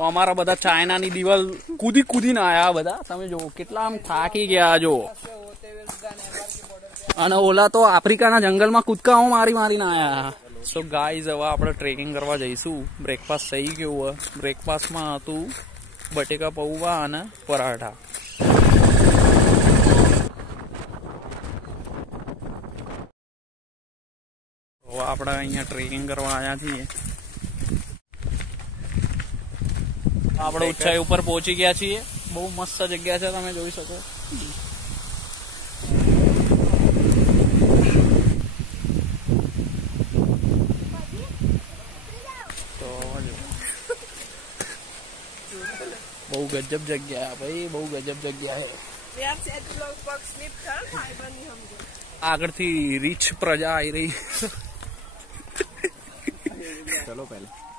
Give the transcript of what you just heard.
તો અમારા બધા ચાઇનાની દિવાલ કૂદી કૂદીને આયા બધા. તમે જો કેટલા આમ થાકી ગયા જો. અને ઓલા તો આફ્રિકાના જંગલમાં કૂદકાઓ મારીને આયા. સો ગાઈઝ હવે આપણે ટ્રેકિંગ કરવા જઈશું. બ્રેકફાસ્ટ થઈ ગયું. બ્રેકફાસ્ટમાં હતું બટેકા પૌવા અને પરાઠા. હવે આપણે અહીંયા ટ્રેકિંગ કરવા આવ્યા છીએ. આપણે ઊંચાઈ ઉપર પહોંચી ગયા છીએ. બહુ મસ્ત જગ્યા છે, તમે જોઈ શકો. બહુ ગજબ જગ્યા ભાઈ, બહુ ગજબ જગ્યા છે. આગળથી રીચ પ્રજા આવી રહી. ચલો પહેલા